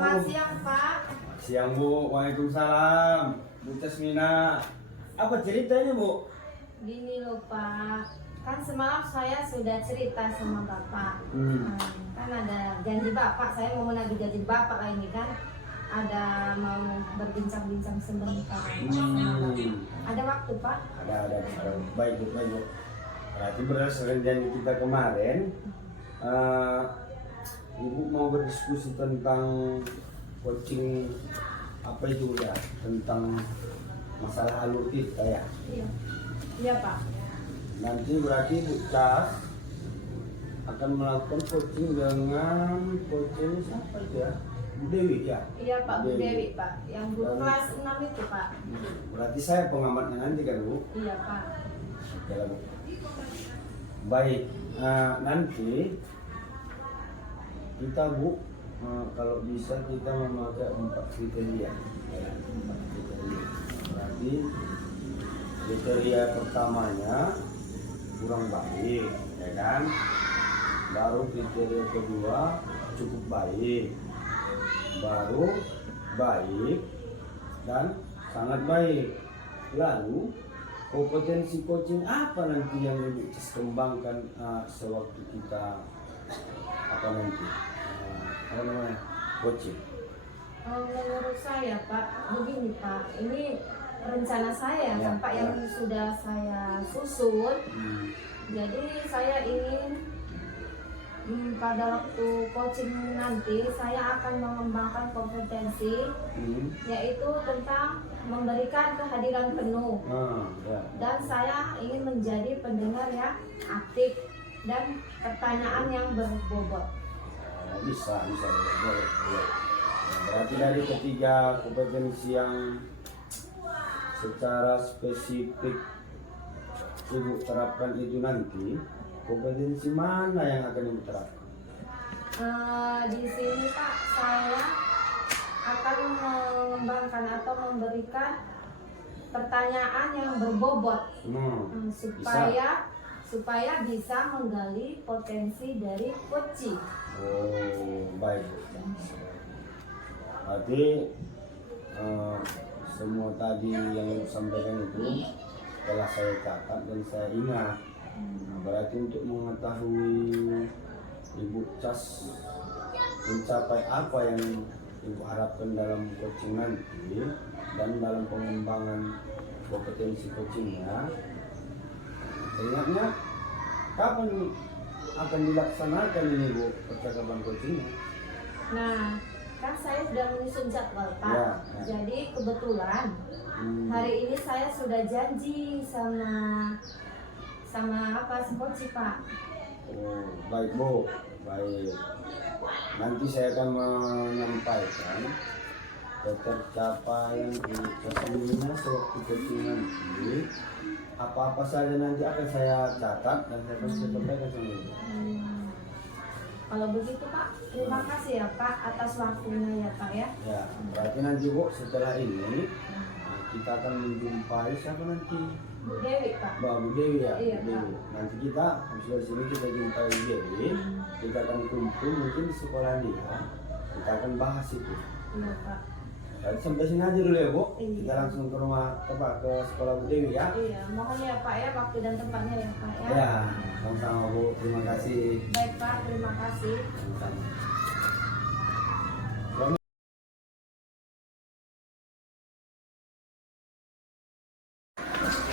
Selamat siang, Pak. Siang, Bu. Waalaikumsalam. Bu Casmina. Apa ceritanya, Bu? Gini loh, Pak. Kan semalam saya sudah cerita sama Bapak. Kan ada janji Bapak, saya mau menagih janji Bapak lah ini kan. Ada mau berbincang-bincang sebentar. Ada waktu, Pak? Ada. Baik, Bu. Berarti berdasarkan janji kita kemarin, Ibu mau berdiskusi tentang coaching apa itu ya, tentang masalah alur kita ya. Iya, Pak. Nanti berarti Bu Cas akan melakukan coaching dengan coaching siapa itu ya? Bu Dewi ya? Iya, Pak. Bu Dewi, Pak. Yang guru kelas 6 itu, Pak. Berarti saya pengamatnya nanti kan, Bu? Iya, Pak. Oke lah, Bu. Baik, nanti kita, Bu, kalau bisa kita memakai 4 kriteria ya, 4 kriteria. Berarti kriteria pertamanya kurang baik, ya kan? Baru kriteria kedua cukup baik, baru baik dan sangat baik. Lalu kompetensi coaching apa nanti yang lebih kembangkan sewaktu kita coaching? Menurut saya, Pak, begini, Pak. Ini rencana saya Ya, Pak yang sudah saya susun. Jadi saya ingin pada waktu coaching nanti saya akan mengembangkan kompetensi yaitu tentang memberikan kehadiran penuh. Dan saya ingin menjadi pendengar yang aktif dan pertanyaan yang berbobot. Bisa boleh. Berarti dari ketiga kompetensi yang secara spesifik Ibu terapkan itu nanti, kompetensi mana yang akan Ibu terapkan? Di sini, Pak, saya akan mengembangkan atau memberikan pertanyaan yang berbobot supaya bisa menggali potensi dari coaching. Oh, baik. Berarti semua tadi yang Ibu sampaikan itu telah saya catat dan saya ingat. Berarti untuk mengetahui Ibu Cas mencapai apa yang Ibu harapkan dalam coaching nanti dan dalam pengembangan kompetensi coachingnya, ingatnya kapan akan dilaksanakan ini, Bu, percakapan coachingnya? Nah, kan saya sudah menyusun jadwal, Pak. Ya. Jadi kebetulan hari ini saya sudah janji sama coach, Pak. Oh, baik, Bu. Baik. Nanti saya akan menyampaikan pencapaian Casmina sewaktu coaching nanti. Apa-apa saja nanti akan saya catat dan saya akan sampaikan sama Ibu. Kalau begitu, Pak, terima kasih ya, Pak, atas waktunya ya, Pak ya. Ya, berarti nanti, Bu, setelah ini kita akan menjumpai siapa nanti? Bu Dewi, Pak. Bu Dewi ya? Iya, Bu Dewi. Nanti kita habis dari sini kita jumpai Bu Dewi. Kita akan kumpul mungkin di sekolah dia. Kita akan bahas itu. Iya, Pak. Jadi sampai sini aja dulu ya, Bu. Iya. Kita langsung ke rumah ke sekolah Bu Dewi ya. Iya, mohon ya, Pak ya, waktu dan tempatnya ya, Pak ya. Ya, sama-sama, Bu. Terima kasih. Baik, Pak, terima kasih. Sama-sama.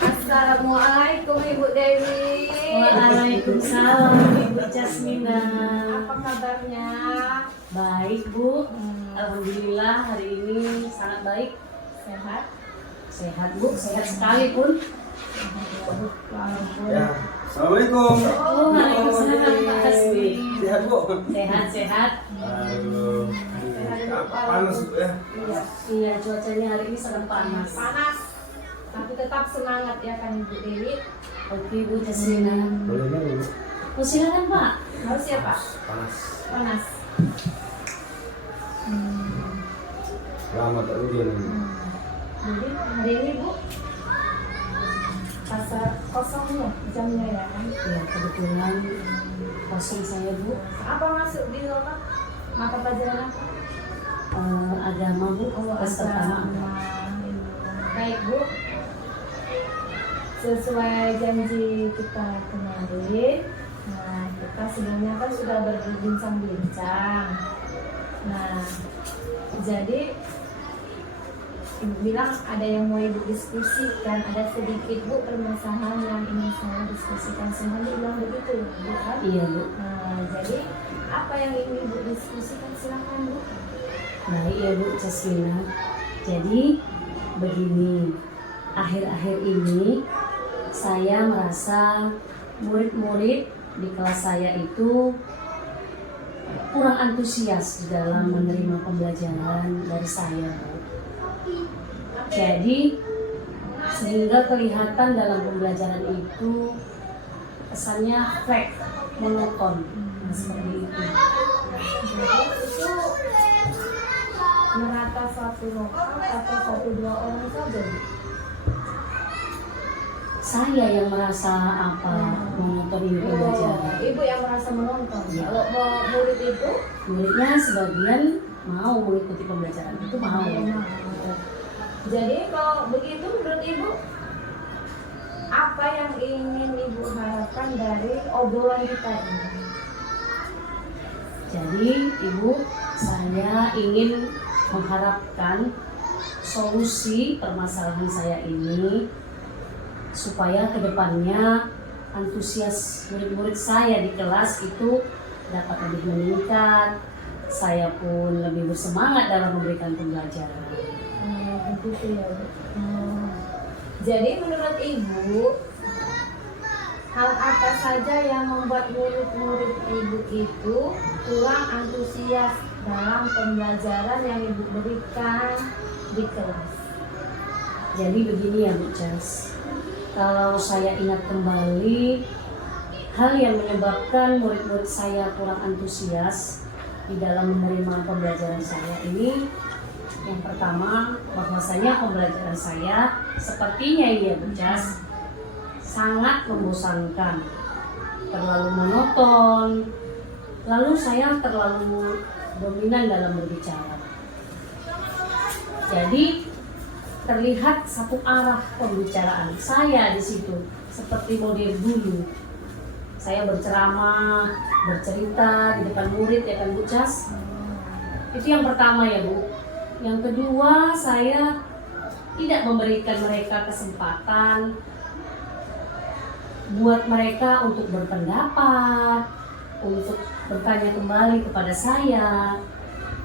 Assalamualaikum, Ibu Dewi. Waalaikumsalam, Ibu Casmina. Apa kabarnya? Baik, Bu. Alhamdulillah hari ini sangat baik. Sehat? Sehat, Bu. Sehat sekali pun. Ya, assalamualaikum. Oh, waalaikumsalam, Pak Hasbi. Sehat, Bu? Sehat. Aduh, panas, Bu ya. Iya, cuacanya hari ini sangat panas. Panas, tapi tetap semangat ya kan, Ibu Dewi. Oke, Bu Casmina. Boleh nggak, Bu? Oh, silakan, Pak. Harus ya, Pak? Panas. Panas. Lama tak hujan. Jadi hari ini, Bu, pasar kosongnya jamnya ya kan? Ya, kebetulan kosong saya, Bu. Apa masuk di lokal? Mata pelajaran apa? agama Bu, kelas pertama. agama. Baik Bu, sesuai janji kita kemarin, nah kita sebelumnya kan sudah berbincang-bincang. Nah, jadi Ibu bilang ada yang mau Ibu diskusikan, ada sedikit Bu permasalahan yang ingin saya diskusikan. Semuanya bilang begitu ya Bu kan? Iya Bu. Nah, jadi apa yang ingin Ibu diskusikan, silakan Bu. Baik ya Bu Jasmina. Jadi begini, akhir-akhir ini saya merasa murid-murid di kelas saya itu kurang antusias di dalam menerima pembelajaran dari saya Bu. Jadi sehingga kelihatan dalam pembelajaran itu kesannya flat, monoton. Nah, seperti itu. Jadi itu merata satu lokal atau satu dua orang saja Bu? Saya yang merasa monoton ini pembelajaran. Ibu yang merasa menonton. Kalau mau murid itu Muridnya sebagian mau mengikuti pembelajaran itu mau. Jadi kalau begitu menurut Ibu, apa yang ingin Ibu harapkan dari obrolan kita ini? Jadi Ibu, saya ingin mengharapkan solusi permasalahan saya ini supaya kedepannya antusias murid-murid saya di kelas itu dapat lebih meningkat. Saya pun lebih bersemangat dalam memberikan pembelajaran. Begitu ya Bu. Jadi menurut Ibu, hal apa saja yang membuat murid-murid Ibu itu kurang antusias dalam pembelajaran yang Ibu berikan di kelas? Jadi begini ya Bu Jas, kalau saya ingat kembali hal yang menyebabkan murid-murid saya kurang antusias di dalam menerima pembelajaran saya ini, yang pertama bahwasanya pembelajaran saya sepertinya ya Bu Jas sangat membosankan, terlalu monoton, lalu saya terlalu dominan dalam berbicara. Jadi terlihat satu arah pembicaraan saya di situ seperti model dulu. Saya berceramah, bercerita di depan murid ya kan Bu Jas. Itu yang pertama ya Bu. Yang kedua, saya tidak memberikan mereka kesempatan buat mereka untuk berpendapat, untuk bertanya kembali kepada saya.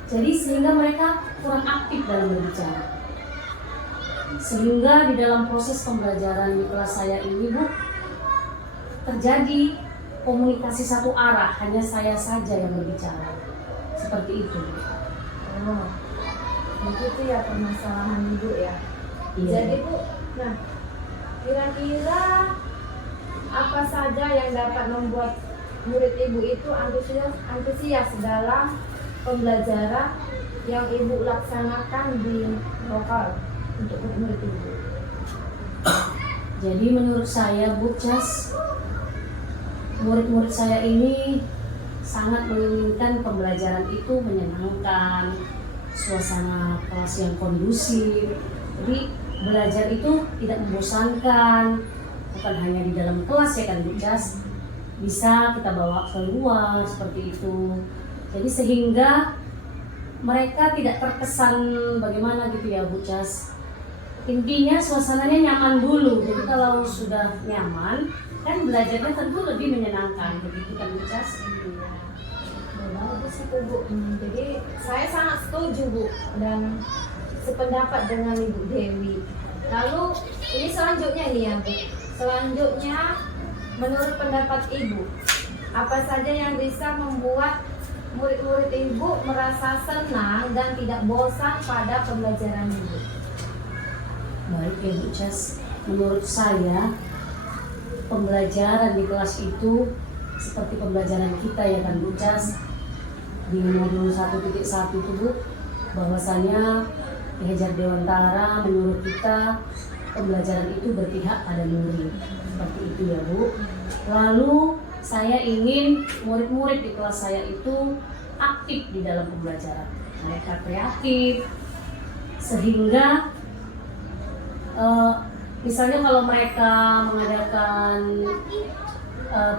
Jadi sehingga mereka kurang aktif dalam berbicara. Sehingga di dalam proses pembelajaran di kelas saya ini Bu, terjadi komunikasi satu arah, hanya saya saja yang berbicara. Seperti itu. Begitu ya permasalahan Ibu ya. Iya. Jadi Bu, nah kira-kira apa saja yang dapat membuat murid Ibu itu antusias dalam pembelajaran yang Ibu laksanakan di lokal untuk murid Ibu? Jadi menurut saya Bu Jas, murid-murid saya ini sangat menginginkan pembelajaran itu menyenangkan, suasana kelas yang kondusif. Jadi belajar itu tidak membosankan, bukan hanya di dalam kelas ya kan Bu Jas, bisa kita bawa keluar seperti itu. Jadi sehingga mereka tidak terkesan bagaimana gitu ya Bu Jas. Intinya suasananya nyaman dulu. Jadi kalau sudah nyaman kan belajarnya tentu lebih menyenangkan, begitu kan Bu Jas? Bagus itu Bu. Jadi saya sangat setuju Bu dan sependapat dengan Ibu Dewi. Lalu ini selanjutnya nih ya Bu. Selanjutnya menurut pendapat Ibu, apa saja yang bisa membuat murid-murid Ibu merasa senang dan tidak bosan pada pembelajaran Ibu? Baik ya Bu Jas, menurut saya pembelajaran di kelas itu seperti pembelajaran kita ya kan Bu Jas, di modul 1.1 itu Bu, bahwasanya Ki Hajar Dewantara menurut kita pembelajaran itu berpihak pada murid, seperti itu ya Bu. Lalu saya ingin murid-murid di kelas saya itu aktif di dalam pembelajaran. mereka kreatif, sehingga misalnya kalau mereka mengadakan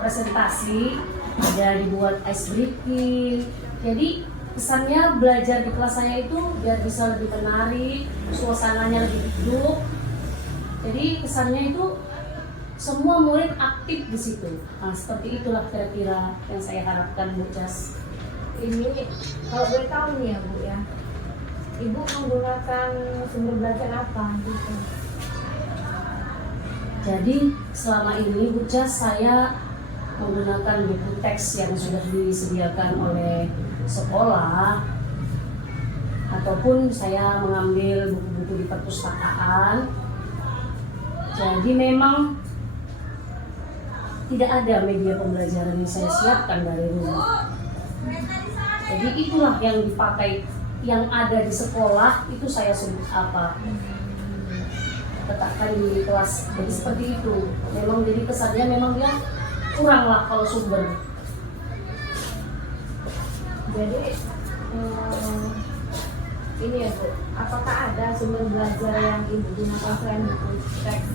presentasi, ada dibuat ice breaking, jadi kesannya belajar di kelas saya itu biar bisa lebih menarik, suasananya lebih hidup, jadi kesannya itu semua murid aktif di situ. Nah, seperti itulah kira-kira yang saya harapkan, Bu Cas. Ini kalau boleh tahu nih ya Bu ya, Ibu menggunakan sumber belajar apa gitu? Jadi selama ini Bu Cas saya menggunakan buku teks yang sudah disediakan oleh sekolah, ataupun saya mengambil buku-buku di perpustakaan. Jadi memang tidak ada media pembelajaran yang saya siapkan dari rumah. Jadi itulah yang dipakai, yang ada di sekolah itu saya sebut apa, letakkan di kelas. Jadi seperti itu. Memang jadi kesannya memang dia kurang lah kalau sumber. Jadi ini ya Bu, apakah ada sumber belajar yang Ibu gunakan selain buku teks,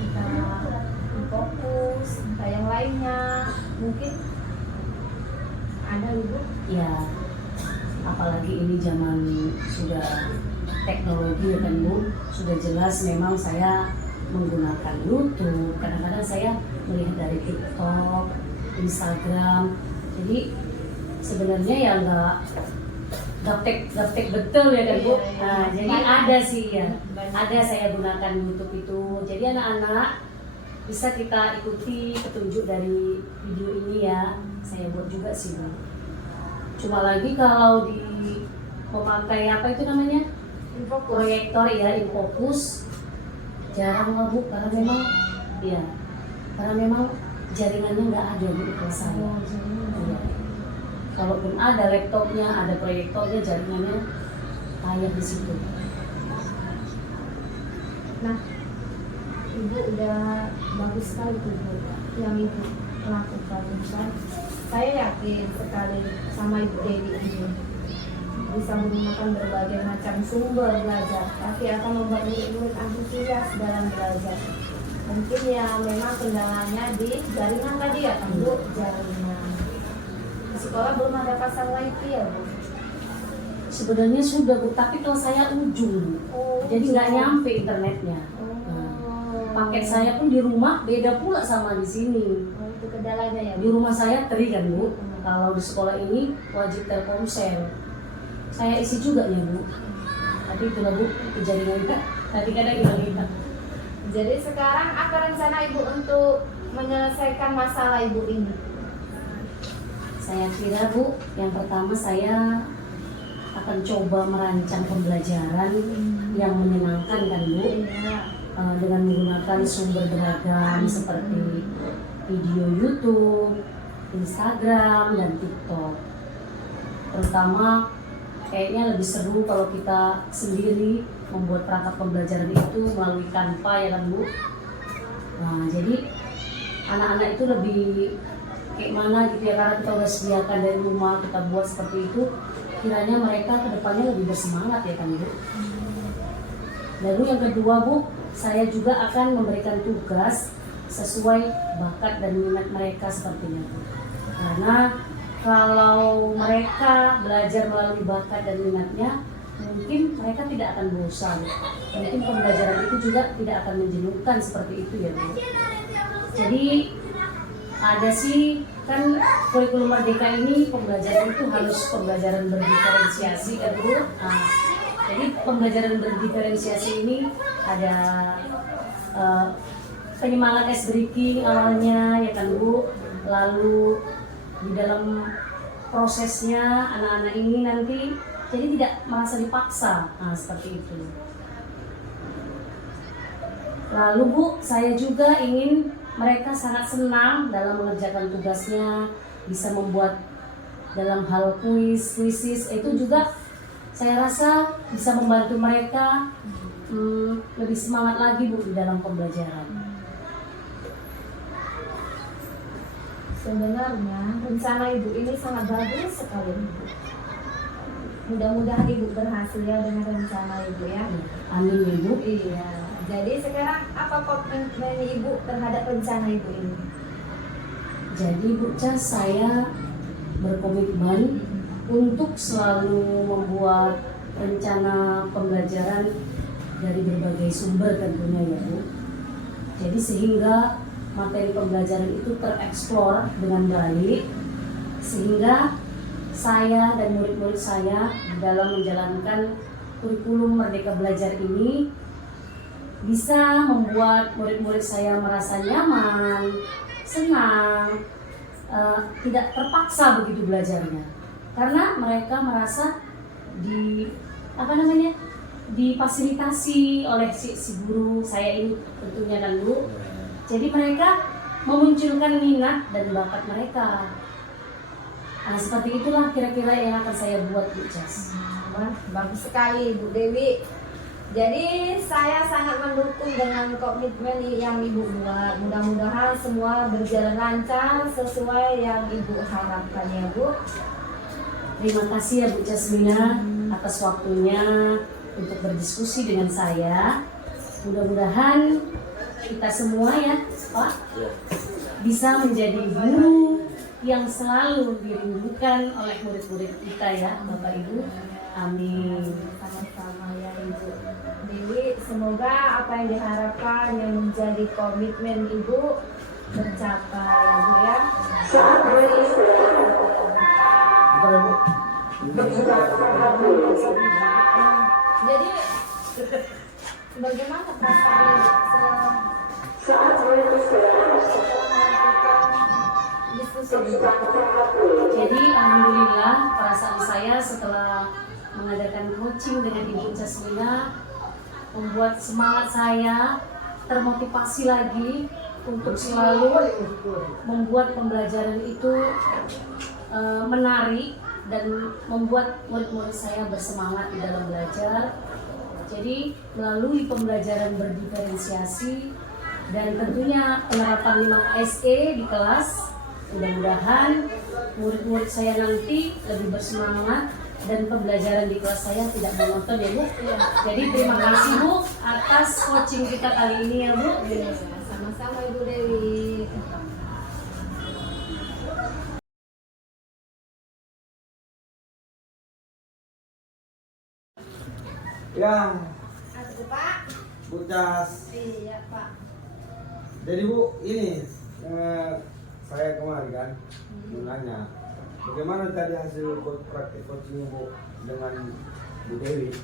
entah fokus, entah yang lainnya, mungkin ada Ibu? Ya, apalagi ini zaman sudah teknologi ya kan Bu, sudah jelas memang saya menggunakan YouTube, kadang-kadang saya melihat dari TikTok, Instagram. Jadi sebenarnya ya nggak gaptek betul ya kan Bu. Nah, jadi ada sih ya, ada saya gunakan YouTube itu. Jadi anak-anak bisa kita ikuti petunjuk dari video ini ya. Saya buat juga sih Bu. Cuma lagi kalau di memakai apa itu namanya, proyektor ya, infocus, jarang lah Bu, karena memang ya, karena memang jaringannya nggak ada di kelas saya. Ya. Kalaupun ada laptopnya, ada proyektornya, jaringannya kayak di situ. Nah, Ibu udah bagus sekali tuh Bu, yang Ibu lakukan kan. Saya yakin sekali sama Ibu Dewi ini bisa menggunakan berbagai macam sumber belajar, tapi akan membuat murid-murid antusias dalam belajar. Mungkin ya memang kendalanya di jaringan tadi ya kan Bu, jaringan. Di sekolah belum ada pasang wifi ya Bu? Sebenarnya sudah Bu, tapi kalau saya ujung, jadi nggak nyampe internetnya. Paket saya pun di rumah beda pula sama di sini. Itu kendalanya ya Bu? Di rumah saya teri kan Bu, kalau di sekolah ini wajib Telkomsel. Saya isi juga ya Bu, tapi itulah Bu, jaringan kita tadi kadang hilang. Jadi sekarang apa rencana Ibu untuk menyelesaikan masalah Ibu ini? Saya kira Bu, yang pertama saya akan coba merancang pembelajaran yang menyenangkan kan Bu, dengan menggunakan sumber beragam seperti video YouTube, Instagram, dan TikTok. Terutama kayaknya lebih seru kalau kita sendiri membuat perangkat pembelajaran itu melalui Canva ya kan Bu. Nah, jadi anak-anak itu lebih kayak mana gitu ya, karena kita udah sediakan dari rumah, kita buat seperti itu, kiranya mereka kedepannya lebih bersemangat ya kan Bu. Lalu yang kedua Bu, saya juga akan memberikan tugas sesuai bakat dan minat mereka sepertinya Bu. Karena kalau mereka belajar melalui bakat dan minatnya, mungkin mereka tidak akan bosan. Mungkin pembelajaran itu juga tidak akan menjenuhkan seperti itu ya Bu. Jadi ada sih kan kurikulum Merdeka ini pembelajaran itu harus pembelajaran berdiferensiasi kan Bu. Nah, jadi pembelajaran berdiferensiasi ini ada penyemangat ice breaking awalnya ya kan Bu. Lalu di dalam prosesnya anak-anak ini nanti jadi tidak merasa dipaksa, nah seperti itu. Lalu Bu, saya juga ingin mereka sangat senang dalam mengerjakan tugasnya, bisa membuat dalam hal kuis-kuisis, itu juga saya rasa bisa membantu mereka lebih semangat lagi Bu di dalam pembelajaran. Sebenarnya rencana Ibu ini sangat bagus sekali Bu. mudah-mudahan ibu berhasil ya dengan rencana ibu ya. Amin ibu. Iya. Jadi sekarang apa komitmen ibu terhadap rencana ibu ini? Jadi Bu Cas, saya berkomitmen untuk selalu membuat rencana pembelajaran dari berbagai sumber tentunya ya Bu. Jadi sehingga materi pembelajaran itu tereksplor dengan baik, sehingga saya dan murid-murid saya dalam menjalankan kurikulum Merdeka Belajar ini bisa membuat murid-murid saya merasa nyaman, senang, tidak terpaksa begitu belajarnya, karena mereka merasa difasilitasi oleh si guru saya ini tentunya kan Bu. Jadi mereka memunculkan minat dan bakat mereka. Nah, seperti itulah kira-kira yang akan saya buat Bu Cas. Wah, bagus sekali Bu Dewi. Jadi saya sangat mendukung dengan komitmen yang ibu buat. Mudah-mudahan semua berjalan lancar sesuai yang ibu harapkan ya Bu. Terima kasih ya Bu Jasmina atas waktunya untuk berdiskusi dengan saya. Mudah-mudahan kita semua ya Pak bisa menjadi guru yang selalu dirindukan oleh murid-murid kita ya Bapak Ibu. Amin. Sama-sama ya Ibu Dewi. Semoga apa yang diharapkan yang menjadi komitmen ibu tercapai ya Bu ya. Jadi bagaimana perasaan saat diskusi? Jadi alhamdulillah perasaan saya setelah mengadakan coaching dengan Ibu Jasmina membuat semangat saya termotivasi lagi untuk selalu membuat pembelajaran itu menarik dan membuat murid-murid saya bersemangat di dalam belajar. Jadi melalui pembelajaran berdiferensiasi dan tentunya penerapan 5SE di kelas, mudah-mudahan murid-murid saya nanti lebih bersemangat dan pembelajaran di kelas saya tidak monoton ya Bu. Jadi terima kasih Bu atas coaching kita kali ini ya Bu. Sama-sama Ibu Dewi. Ya, Aduh Pak. Bu Cas. Iya Pak. Jadi Bu, ini saya kemarin kan menanya bagaimana tadi hasil praktek coaching Bu dengan Bu Dewi.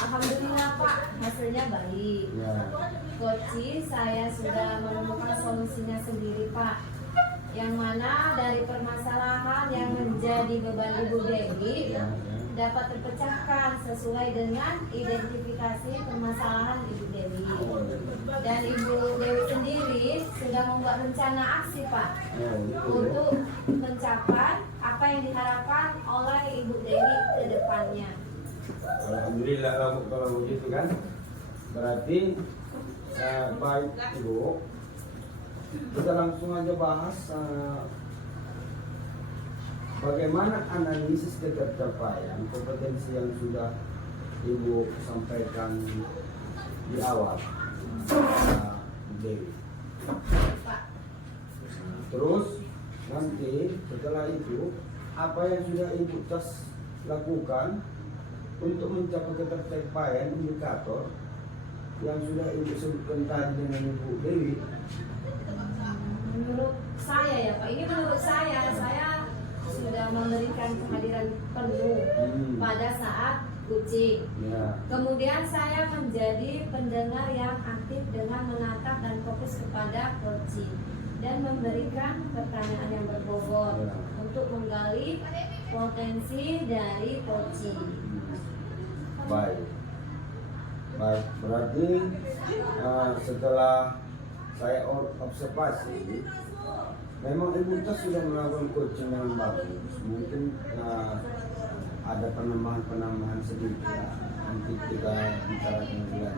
Alhamdulillah Pak, hasilnya baik. Ya. Coaching saya sudah menemukan solusinya sendiri Pak. Yang mana dari permasalahan yang menjadi beban Ibu Dewi Ya. dapat terpecahkan sesuai dengan identifikasi permasalahan Ibu Dewi. Dan Ibu Dewi sendiri sudah membuat rencana aksi Pak Ya, gitu, untuk mencapai apa yang diharapkan oleh Ibu Dewi ke depannya. Alhamdulillah lah Bu, kalau begitu kan. Berarti baik Ibu. Kita langsung aja bahas bagaimana analisis ketercapaian kompetensi yang sudah Ibu sampaikan di awal, Dewi. Terus nanti setelah itu apa yang sudah Ibu Cas lakukan untuk mencapai ketercapaian indikator yang sudah Ibu sebutkan tadi dengan Ibu Dewi. Menurut saya ya Pak, ini menurut saya sudah memberikan kehadiran penuh pada saat coaching. Ya. Kemudian saya menjadi pendengar yang aktif dengan menatap dan fokus kepada coaching dan memberikan pertanyaan yang berbobot Ya. untuk menggali potensi dari coaching. Baik, berarti setelah saya observasi, memang Ibu Cas sudah melakukan coaching dengan bagus. Mungkin ada penambahan sedikit ya. Nanti kita bicara kemudian.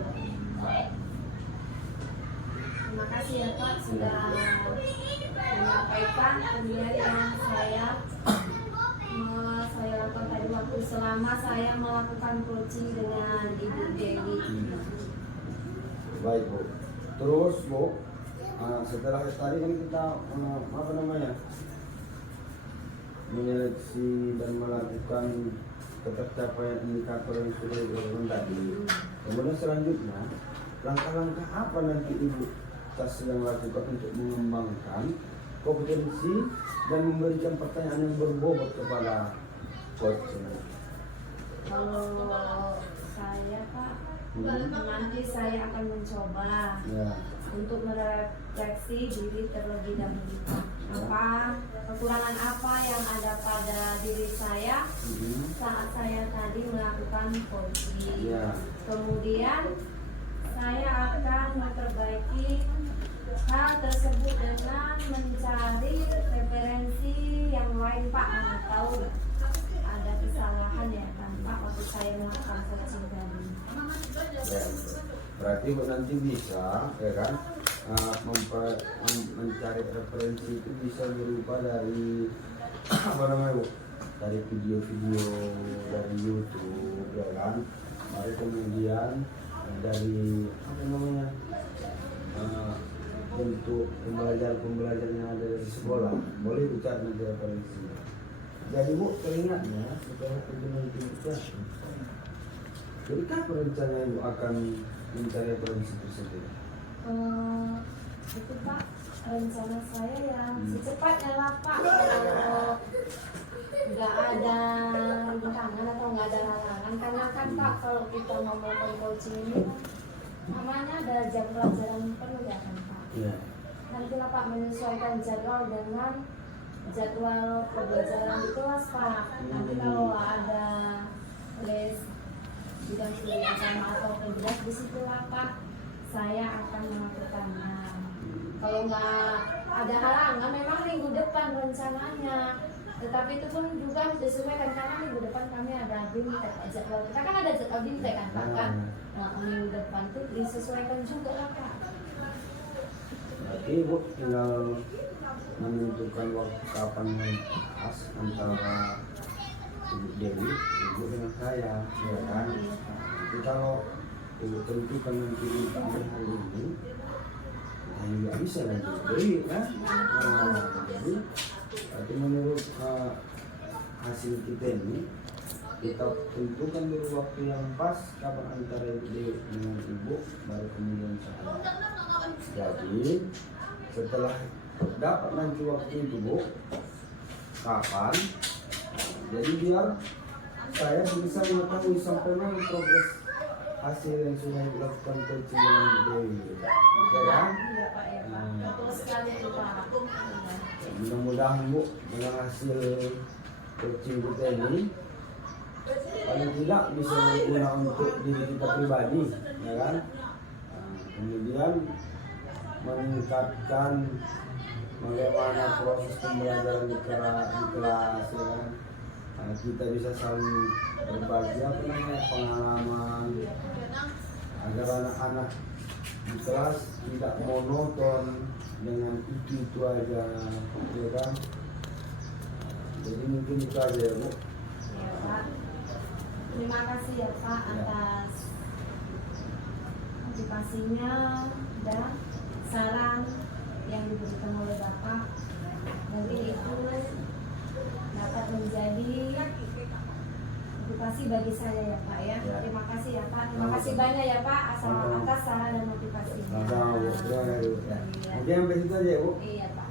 Terima kasih ya Pak sudah menyampaikan kemudian yang saya saya lakukan tadi waktu selama saya melakukan coaching dengan Ibu Dewi. Baik Bu. Terus Bu, setelah tadi kan kita apa namanya menyeleksi dan melakukan tercapaian indikator yang sudah dilakukan tadi. Kemudian selanjutnya langkah-langkah apa nanti Ibu sedang lakukan untuk mengembangkan kompetensi dan memberikan pertanyaan yang berbobot kepada coach? Kalau saya Pak, nanti saya akan mencoba Ya. untuk merefleksi diri terlebih dahulu. Apa kekurangan apa yang ada pada diri saya saat saya tadi melakukan coaching. Ya. Kemudian saya akan memperbaiki hal tersebut dengan mencari referensi yang lain Pak. Mana tahu ada kesalahan ya kan Pak waktu saya melakukan coaching tadi. Ya. Berarti Bu nanti bisa ya kan mencari referensi itu bisa berupa dari apa namanya Bu? Dari video-video dari YouTube ya kan. Lalu kemudian dari apa namanya untuk pembelajaran yang ada di sekolah boleh bicara nanti referensinya. Jadi Bu teringatnya setelah pertemuan kita, jadi kapan rencana Ibu akan mencari referensi tersebut? Itu Pak rencana saya yang secepatnya lah Pak. Kalau nggak ada rintangan atau nggak ada halangan, karena kan Pak kalau kita mau melakukan coaching ini kan namanya ada jam pelajaran penuh ya kan Pak. Iya. Nanti lah Pak menyesuaikan jadwal dengan jadwal pembelajaran di kelas Pak. Nanti kalau ada les bidang studi agama atau kelas di situ lah Pak saya akan melakukannya. Kalau nggak ada halangan memang minggu depan rencananya. Tetapi itu pun juga harus disesuaikan karena minggu depan kami ada bimtek jadwal kita kan ada jadwal bimtek kan Pak kan. Nah, minggu depan tuh disesuaikan juga lah Pak. Berarti Ibu tinggal menentukan waktu kapan pas antara Ibu Dewi, Ibu dengan saya, ya kan? Jadi kalau Ibu tentukan nanti pada hari ini, ya nggak bisa nanti Dewi kan? Jadi, berarti menurut hasil kita ini, kita tentukan dulu waktu yang pas kapan antara Ibu Dewi dengan Ibu, baru kemudian saya. Jadi setelah dapat nanti waktu itu Bu, kapan? Jadi biar saya bisa mengetahui sampai mana progres hasil yang sudah dilakukan coaching dengan Bu Dewi, ya kan? Iya Pak ya Pak. Betul sekali itu Pak. Mudah-mudahan Bu dengan hasil coaching kita ini paling tidak bisa berguna untuk diri kita pribadi, ya kan? Kemudian meningkatkan bagaimana proses pembelajaran di kelas, ya kan? Kita bisa saling berbagi apa namanya pengalaman agar anak-anak di kelas tidak monoton dengan itu aja, ya kan? Jadi mungkin itu aja ya Bu. Ya Pak. Terima kasih ya Pak atas motivasinya dan saran yang diberikan oleh Bapak. Mungkin itu dapat menjadi motivasi bagi saya ya Pak ya. Ya. Terima kasih ya Pak. Terima kasih banyak ya Pak atas saran dan motivasinya. Sama-sama Bu. Terima kasih Bu. Ya. Iya. Mungkin sampai situ aja ya Bu. Iya Pak.